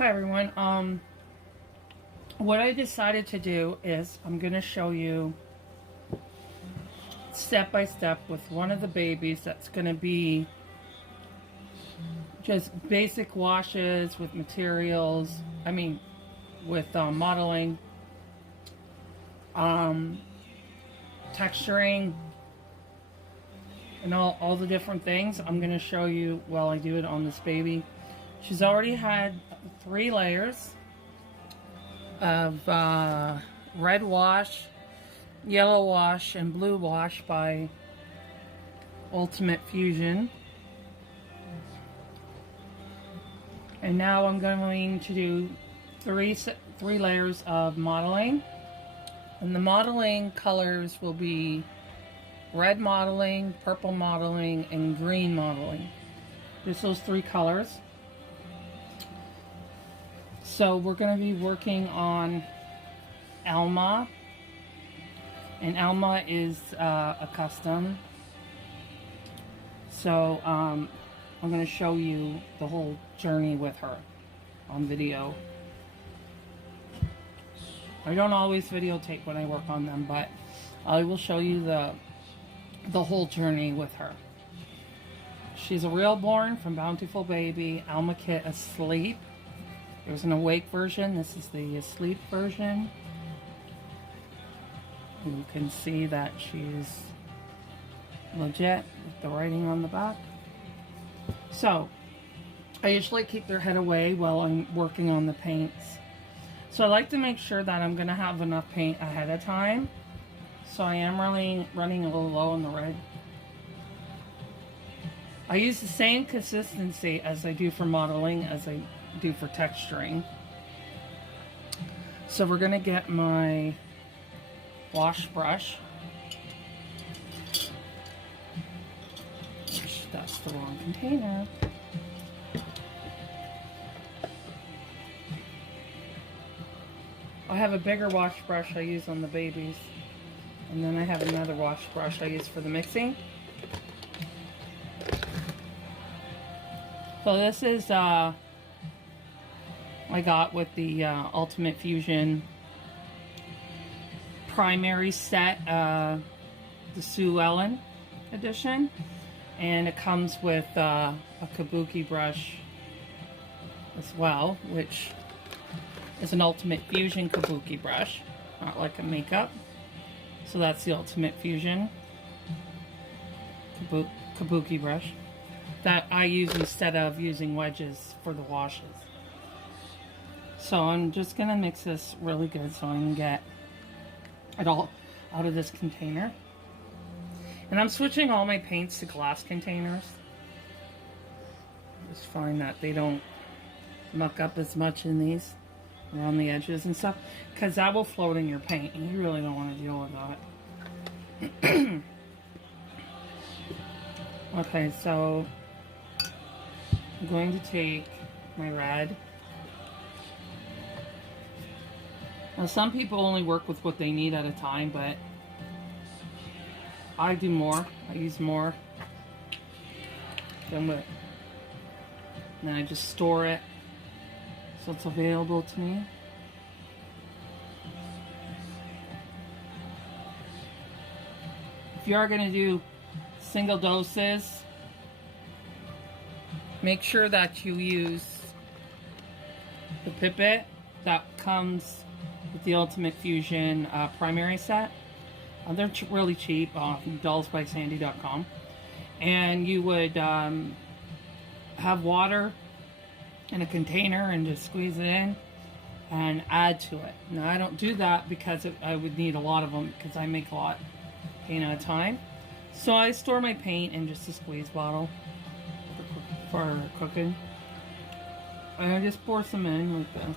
Hi everyone. What I decided to do is I'm going to show you step by step with one of the babies that's going to be just basic washes with materials, with modeling, texturing, and all the different things. I'm going to show you while I do it on this baby. She's already had 3 layers of red wash, yellow wash, and blue wash by Ultimate Fusion. And now I'm going to do three layers of modeling. And the modeling colors will be red modeling, purple modeling, and green modeling. Just those 3 colors. So we're going to be working on Alma, and Alma is a custom. So I'm going to show you the whole journey with her on video. I don't always videotape when I work on them, but I will show you the whole journey with her. She's a Reborn from Bountiful Baby, Alma Kit Asleep. There's an awake version. This is the asleep version. You can see that she's legit with the writing on the back. So, I usually keep their head away while I'm working on the paints. So I like to make sure that I'm going to have enough paint ahead of time. So I am really running a little low on the red. I use the same consistency as I do for modeling as I do for texturing. So we're going to get my wash brush. That's the wrong container. I have a bigger wash brush I use on the babies, and then I have another wash brush I use for the mixing. So this is I got with the Ultimate Fusion primary set, the Sue Ellen edition, and it comes with a kabuki brush as well, which is an Ultimate Fusion kabuki brush, not like a makeup. So that's the Ultimate Fusion kabuki brush that I use instead of using wedges for the washes. So I'm just going to mix this really good so I can get it all out of this container. And I'm switching all my paints to glass containers. Just find that they don't muck up as much in these around the edges and stuff, because that will float in your paint and you really don't want to deal with that. Okay, so I'm going to take my red. Now some people only work with what they need at a time, but I do more. I use more than what. And then I just store it so it's available to me. If you are going to do single doses, make sure that you use the pipette that comes with the Ultimate Fusion primary set. They're really cheap off dollsbysandy.com. And you would have water in a container and just squeeze it in and add to it. Now I don't do that because I would need a lot of them because I make a lot of paint at a time. So I store my paint in just a squeeze bottle for cooking. And I just pour some in like that.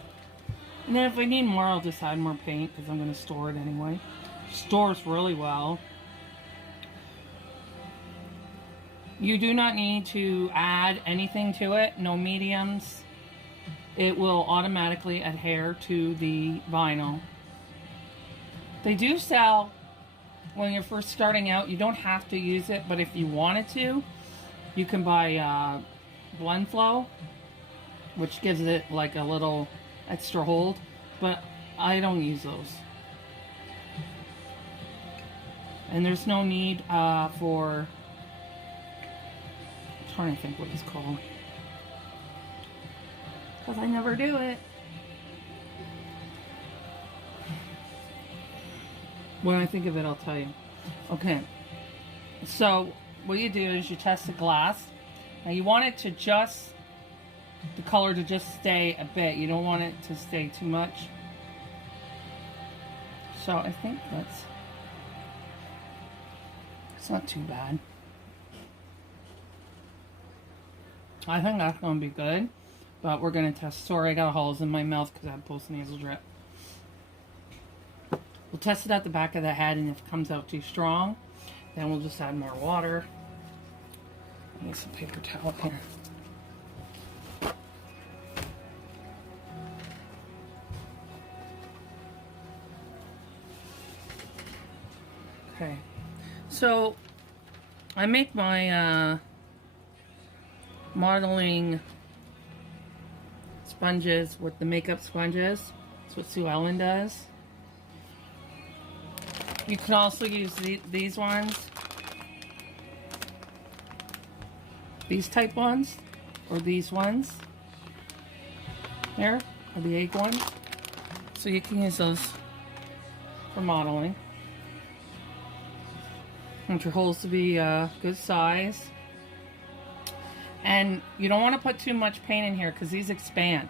And then if I need more, I'll just add more paint because I'm going to store it anyway. Stores really well. You do not need to add anything to it. No mediums. It will automatically adhere to the vinyl. They do sell, when you're first starting out, you don't have to use it, but if you wanted to, you can buy Blend Flow which gives it like a little extra hold, but I don't use those. And there's no need for, I'm trying to think what it's called, because I never do it. When I think of it, I'll tell you. Okay, so what you do is you test the glass. Now you want it to just, the color to just stay a bit. You don't want it to stay too much. So I think it's not too bad. I think that's going to be good. But we're going to test. Sorry, I got holes in my mouth because I have post-nasal drip. We'll test it at the back of the head, and if it comes out too strong, then we'll just add more water. I need some paper towel here. Okay, so I make my modeling sponges with the makeup sponges. That's what Sue Ellen does. You can also use these ones, these type ones, or these ones there, or the egg ones. So you can use those for modeling. Want your holes to be good size. And you don't want to put too much paint in here because these expand.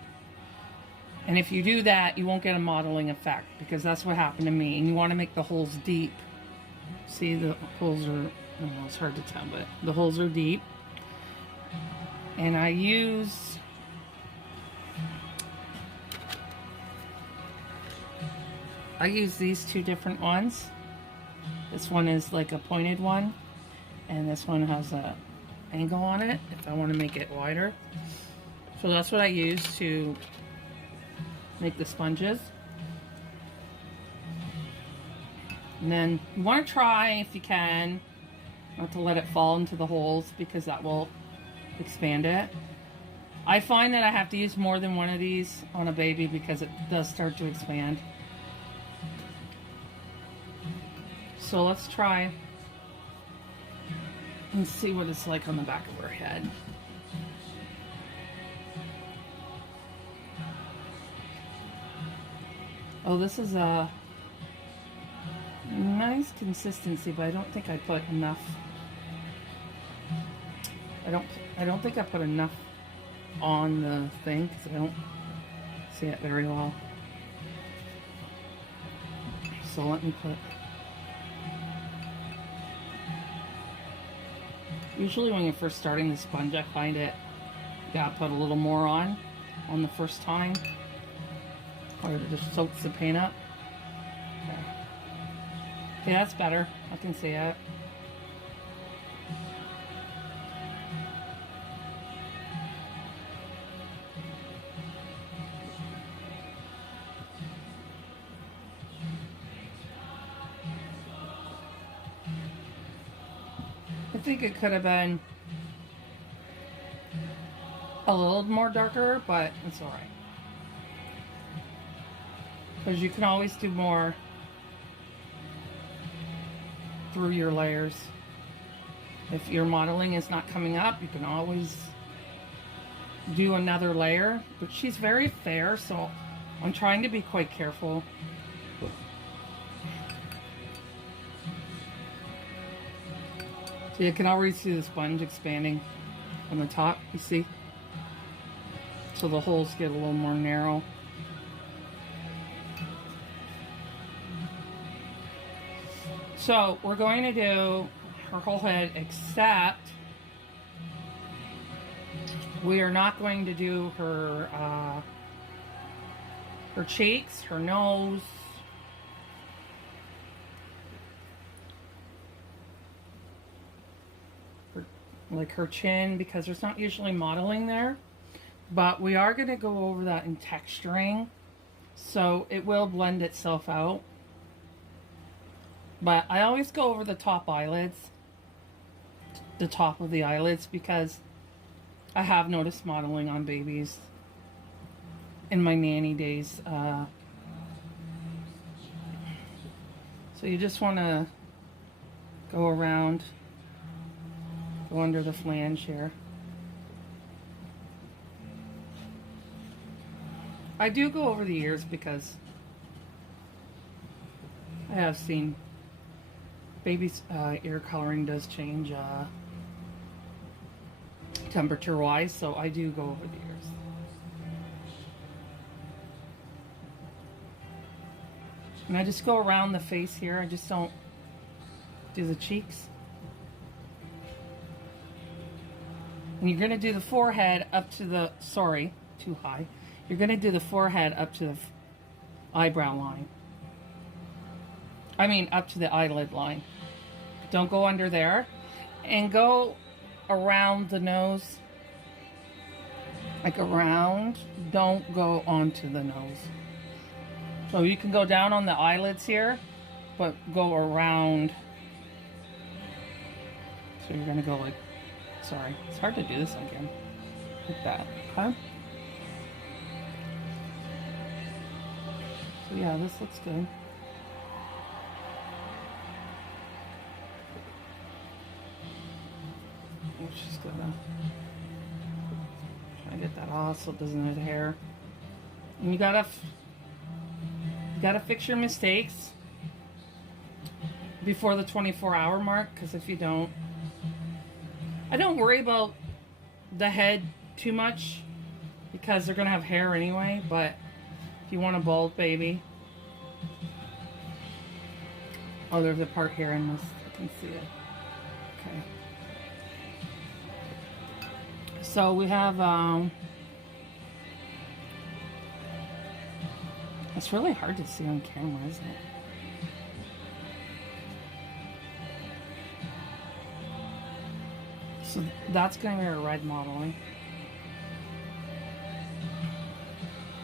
And if you do that, you won't get a modeling effect, because that's what happened to me. And you want to make the holes deep. See, the holes are, I don't know, it's hard to tell, but the holes are deep. And I use these two different ones. This one is like a pointed one, and this one has a angle on it if I want to make it wider. So that's what I use to make the sponges. And then you want to try, if you can, not to let it fall into the holes, because that will expand it. I find that I have to use more than one of these on a baby because it does start to expand. So let's try and see what it's like on the back of her head. Oh, this is a nice consistency, but I don't think I put enough. I don't think I put enough on the thing because I don't see it very well. So let me put. Usually when you're first starting the sponge, I find it, you gotta put a little more on the first time, or it just soaks the paint up. Okay. Okay, that's better. I can see it. I think it could have been a little more darker, but it's alright. Because you can always do more through your layers. If your modeling is not coming up, you can always do another layer. But she's very fair, so I'm trying to be quite careful. So you can already see the sponge expanding on the top, you see? So the holes get a little more narrow. So we're going to do her whole head, except we are not going to do her her cheeks, her nose, like her chin, because there's not usually modeling there. But we are going to go over that in texturing, so it will blend itself out. But I always go over the top eyelids, the top of the eyelids, because I have noticed modeling on babies in my nanny days. So you just want to go around, go under the flange here. I do go over the ears because I have seen baby's ear coloring does change temperature wise, so I do go over the ears. And I just go around the face here. I just don't do the cheeks. And you're going to do the forehead up to the, sorry, too high. You're going to do the forehead up to the eyebrow line. I mean, up to the eyelid line. Don't go under there. And go around the nose. Like around. Don't go onto the nose. So you can go down on the eyelids here, but go around. So you're going to go like, sorry, it's hard to do this again. Like that, okay? So yeah, this looks good. I'm just gonna try to get that off so it doesn't hurt the hair. And you gotta fix your mistakes before the 24-hour mark, because if you don't, I don't worry about the head too much because they're gonna have hair anyway. But if you want a bald baby, oh, there's a part here in this, I can see it. Okay. So we have it's really hard to see on camera, isn't it? So that's going to be a red modeling.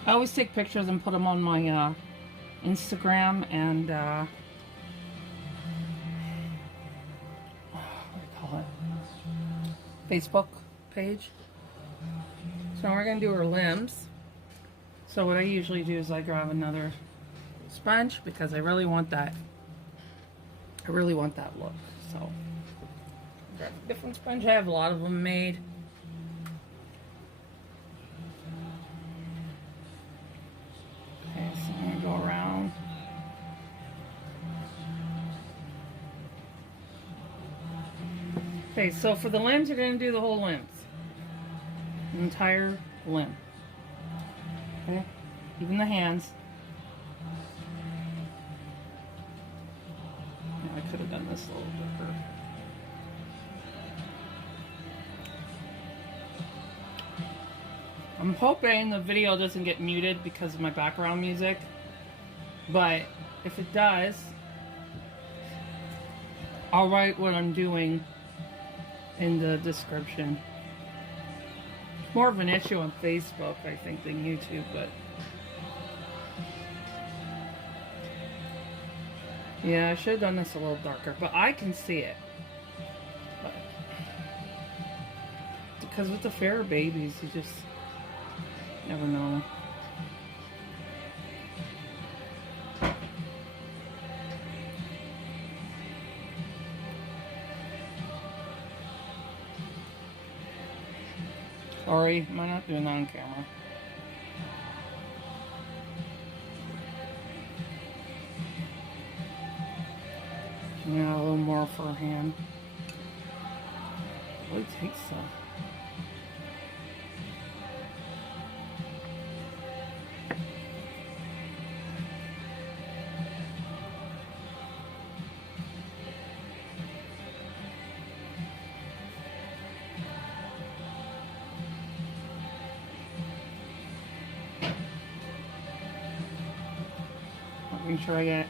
I always take pictures and put them on my Instagram and what do you call it? Facebook page. So now we're going to do her limbs. So what I usually do is I grab another sponge because I really want that. I really want that look. So grab a different sponge. I have a lot of them made. Okay, so I'm gonna go around. Okay, so for the limbs, you're gonna do the whole limbs, the entire limb. Okay, even the hands. Yeah, I could have done this a little deeper. I'm hoping the video doesn't get muted because of my background music, but if it does, I'll write what I'm doing in the description. More of an issue on Facebook, I think, than YouTube, but yeah, I should have done this a little darker, but I can see it. But because with the fairer babies, you just never know. Sorry, am I not doing that on camera? Yeah, a little more for a hand. It really takes some. Making sure I get,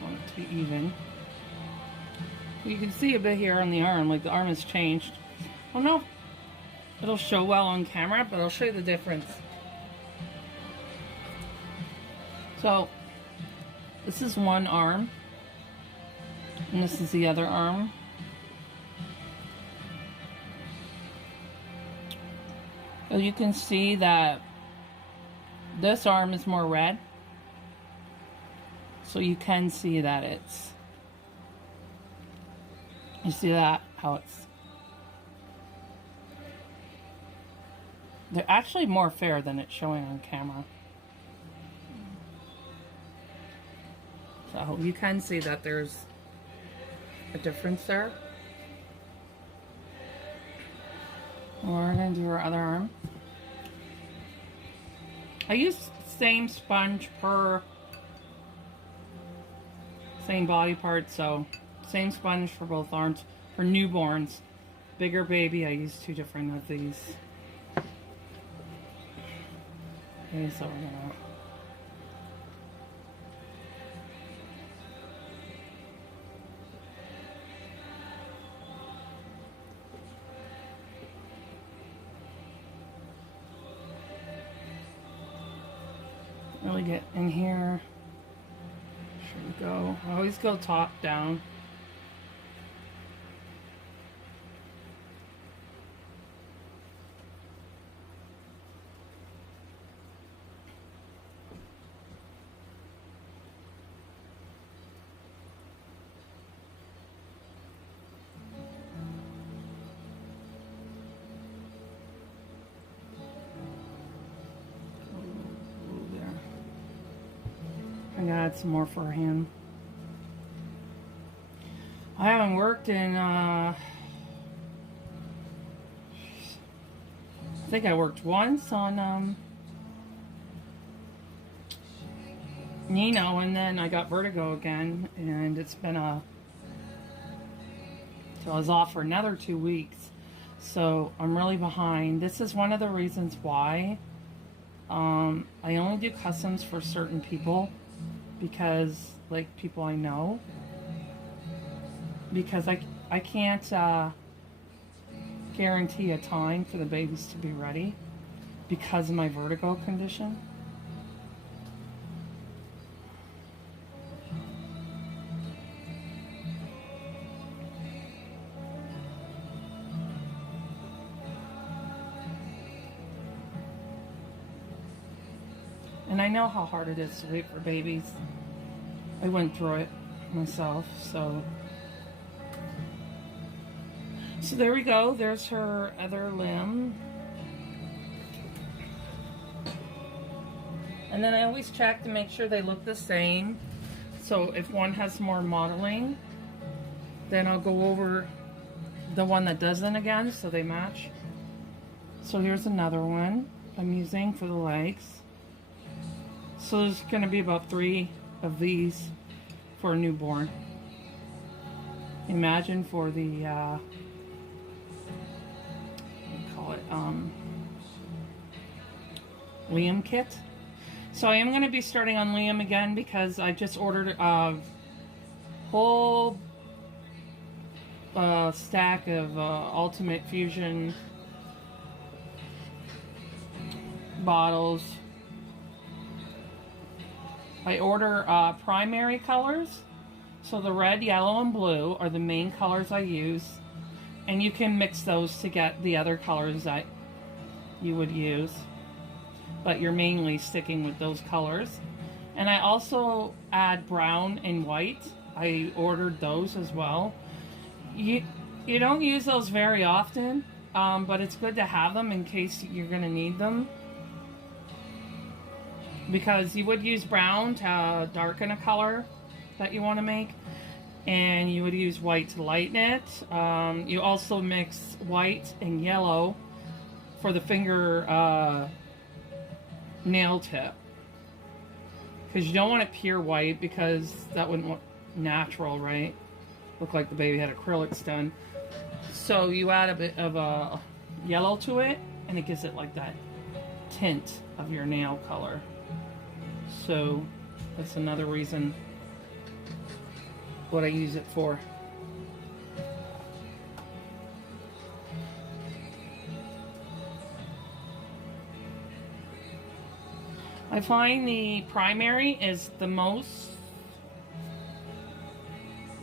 I want it to be even. You can see a bit here on the arm, like the arm has changed. I don't know if it'll show well on camera, but I'll show you the difference. So this is one arm, and this is the other arm. So you can see that this arm is more red. So you can see that it's, you see that, how it's, they're actually more fair than it's showing on camera. So you can see that there's a difference there. We're gonna do our other arm. I use same sponge per same body part, so same sponge for both arms. For newborns, bigger baby, I use 2 different of these. Okay, so we're gonna really get in here. Here we go. I always go top down. I'm gonna add some more for him. I haven't worked in, I think I worked once on Nino, and then I got vertigo again, and it's been so I was off for another 2 weeks. So I'm really behind. This is one of the reasons why I only do customs for certain people, because like people I know, because I can't guarantee a time for the babies to be ready because of my vertigo condition. And I know how hard it is to wait for babies. I went through it myself, so there we go. There's her other limb. And then I always check to make sure they look the same. So if one has more modeling, then I'll go over the one that doesn't again so they match. So here's another one I'm using for the legs. So there's going to be about 3 of these for a newborn. Imagine for the, what do you call it, Liam kit. So I am going to be starting on Liam again because I just ordered a whole stack of Ultimate Fusion bottles. I order primary colors, so the red, yellow, and blue are the main colors I use, and you can mix those to get the other colors that you would use, but you're mainly sticking with those colors. And I also add brown and white. I ordered those as well. You don't use those very often, but it's good to have them in case you're going to need them. Because you would use brown to darken a color that you want to make, and you would use white to lighten it. You also mix white and yellow for the finger nail tip, because you don't want it pure white, because that wouldn't look natural, right? Look like the baby had acrylics done. So you add a bit of a yellow to it, and it gives it like that tint of your nail color. So that's another reason what I use it for. I find the primary is the most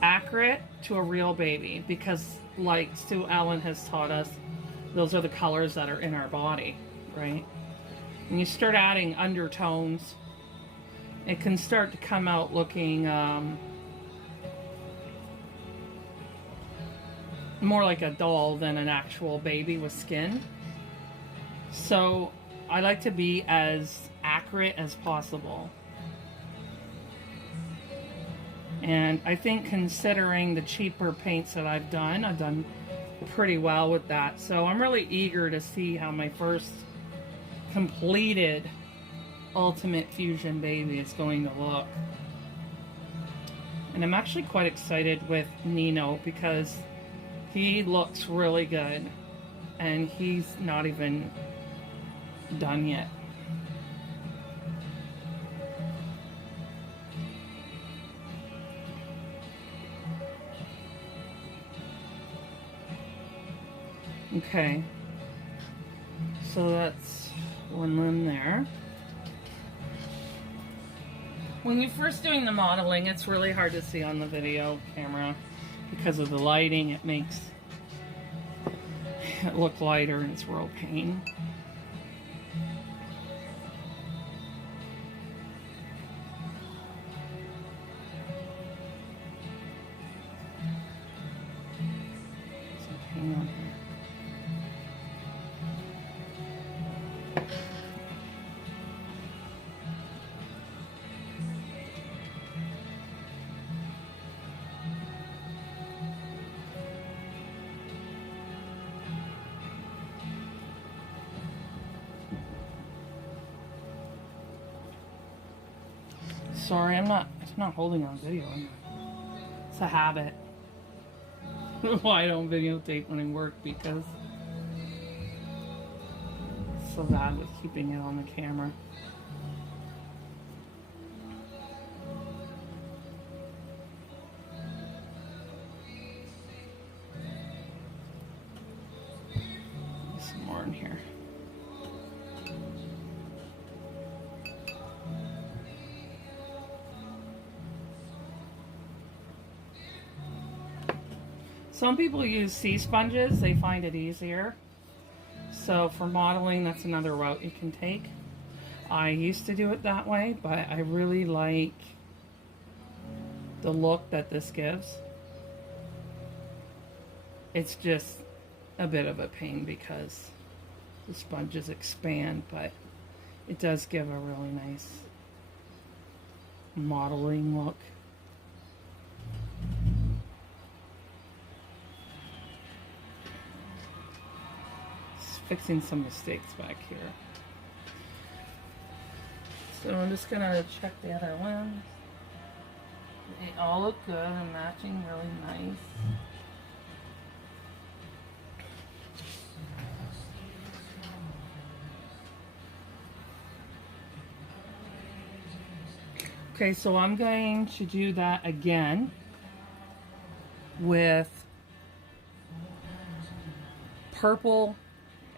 accurate to a real baby, because like Stu Allen has taught us, those are the colors that are in our body. right? When you start adding undertones, it can start to come out looking more like a doll than an actual baby with skin. So I like to be as accurate as possible. And I think considering the cheaper paints that I've done pretty well with that. So I'm really eager to see how my first completed Ultimate Fusion baby is going to look. And I'm actually quite excited with Nino because he looks really good. And he's not even done yet. Okay, so that's one limb there. When you're first doing the modeling, it's really hard to see on the video camera because of the lighting. It makes it look lighter and it's real pain. Some pain on here. Sorry, it's not holding on video. It's a habit. Why I don't videotape when I work, because it's so bad with keeping it on the camera. There's some more in here. Some people use sea sponges, they find it easier. So for modeling, that's another route you can take. I used to do it that way, but I really like the look that this gives. It's just a bit of a pain because the sponges expand, but it does give a really nice modeling look. Fixing some mistakes back here. So I'm just gonna check the other ones. They all look good and matching really nice. Okay, so I'm going to do that again with purple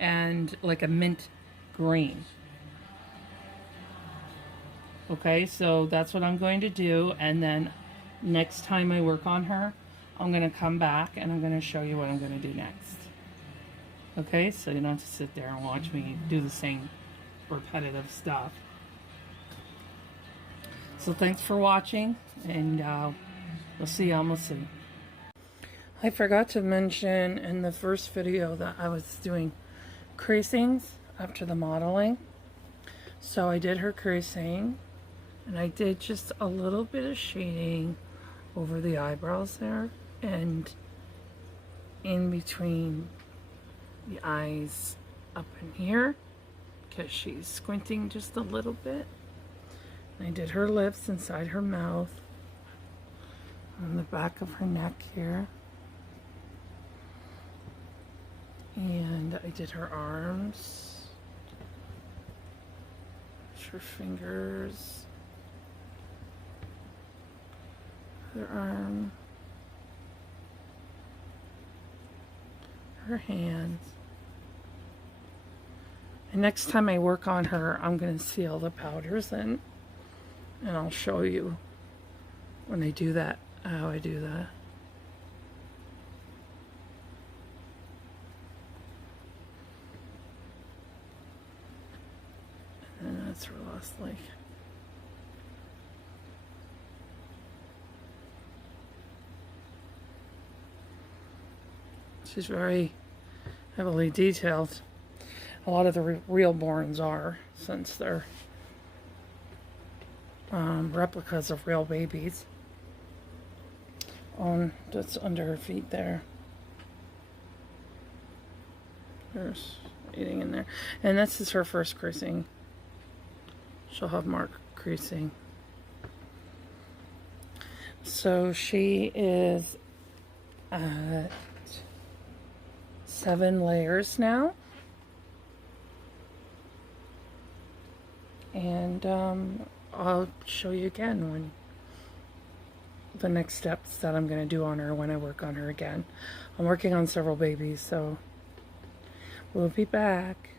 and like a mint green. Okay, so that's what I'm going to do, and then next time I work on her, I'm going to come back and I'm going to show you what I'm going to do next. Okay, so you don't have to sit there and watch me do the same repetitive stuff. So thanks for watching, and we'll see Alma soon. I forgot to mention in the first video that I was doing creasings after the modeling. So I did her creasing, and I did just a little bit of shading over the eyebrows there and in between the eyes up in here because she's squinting just a little bit. And I did her lips inside her mouth, on the back of her neck here. And I did her arms, her fingers, her arm, her hands. And next time I work on her, I'm going to seal the powders in, and I'll show you when I do that, how I do that. That's her last leg. She's very heavily detailed. A lot of the Reborns are, since they're replicas of real babies. On just under her feet there. There's eating in there. And this is her first creasing. She'll have mark creasing. So she is at 7 layers now. And I'll show you again when the next steps that I'm going to do on her when I work on her again. I'm working on several babies, so we'll be back.